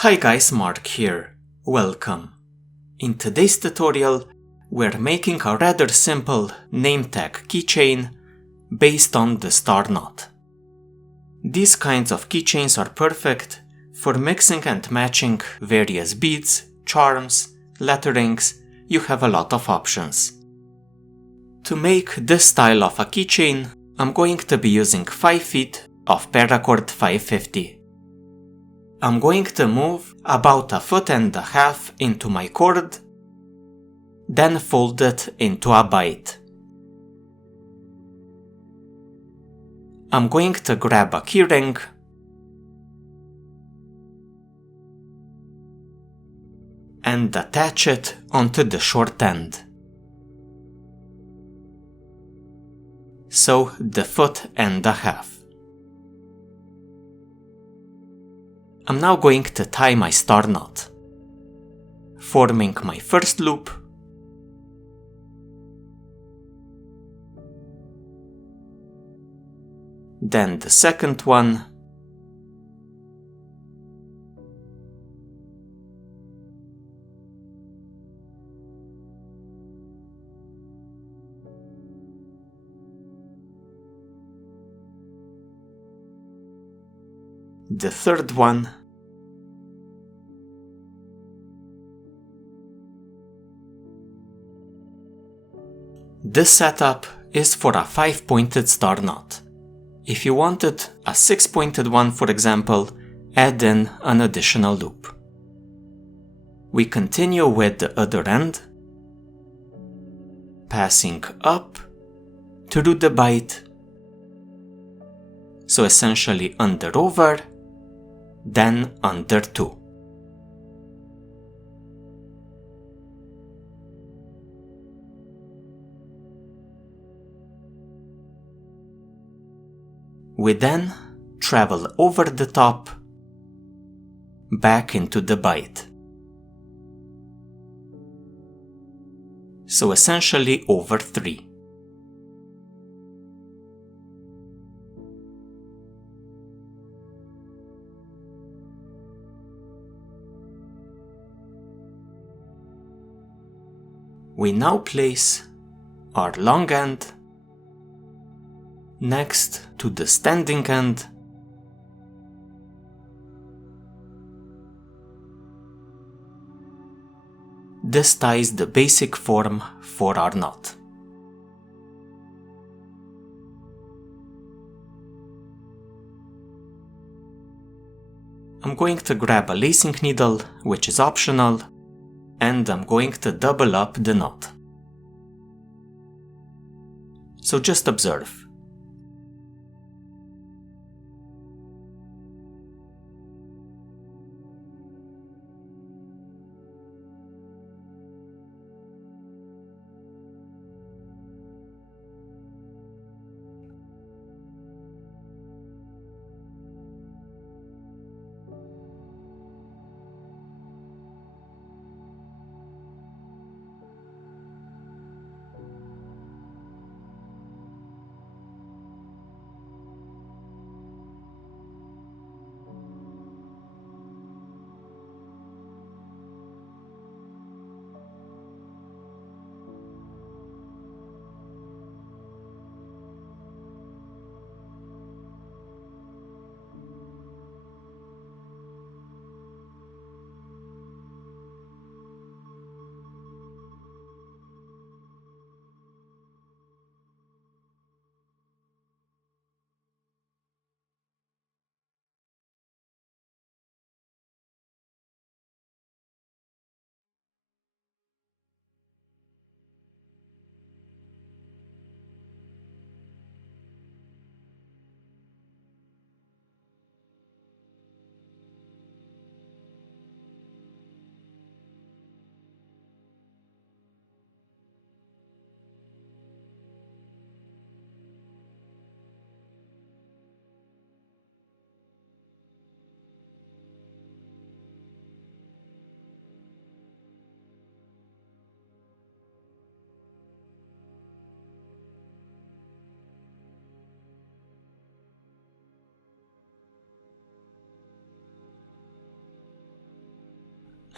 Hi guys, Mark here. Welcome. In today's tutorial, we're making a rather simple name tag keychain based on the star knot. These kinds of keychains are perfect for mixing and matching various beads, charms, letterings. You have a lot of options. To make this style of a keychain, I'm going to be using 5 feet of Paracord 550. I'm going to move about 1.5 feet into my cord, then fold it into a bight. I'm going to grab a keyring and attach it onto the short end. So the 1.5 feet. I'm now going to tie my star knot, forming my first loop, then the second one, the third one, This setup is for a 5-pointed star knot. If you wanted a 6-pointed one, for example, add in an additional loop. We continue with the other end, passing up through the bight, so essentially under over, then under 2. We then travel over the top, back into the bight. So essentially over 3. We now place our long end next to the standing end, this ties the basic form for our knot. I'm going to grab a lacing needle, which is optional, and I'm going to double up the knot. So just observe.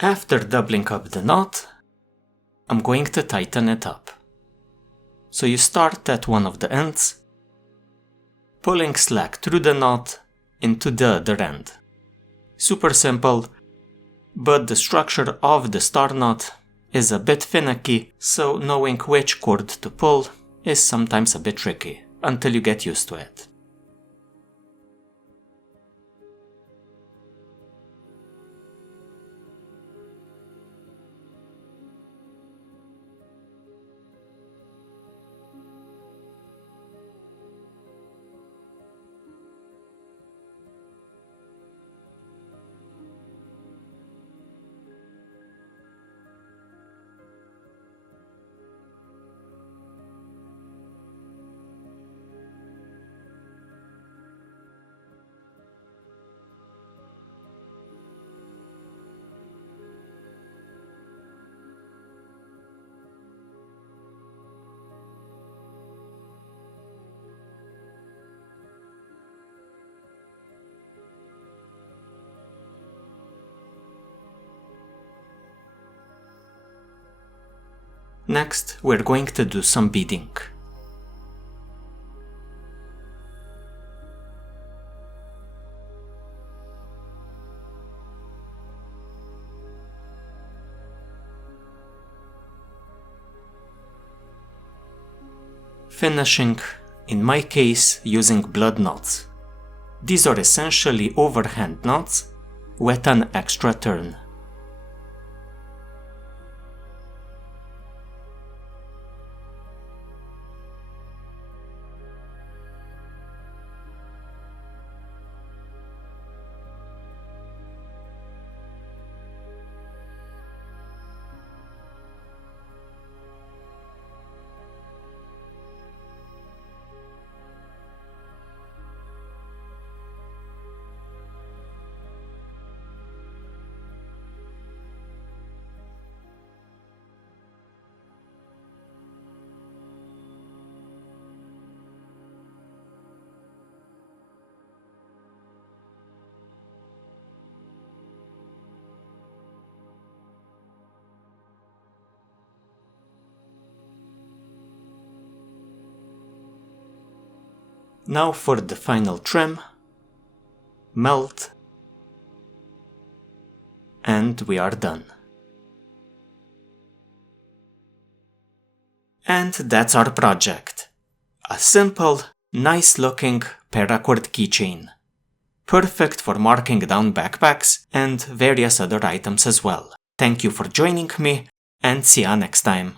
After doubling up the knot, I'm going to tighten it up. So you start at one of the ends, pulling slack through the knot into the other end. Super simple, but the structure of the star knot is a bit finicky, so knowing which cord to pull is sometimes a bit tricky until you get used to it. Next, we're going to do some beading. Finishing, in my case, using blood knots. These are essentially overhand knots with an extra turn. Now for the final trim, melt, and we are done. And that's our project. A simple, nice looking Paracord keychain. Perfect for marking down backpacks and various other items as well. Thank you for joining me, and see ya next time.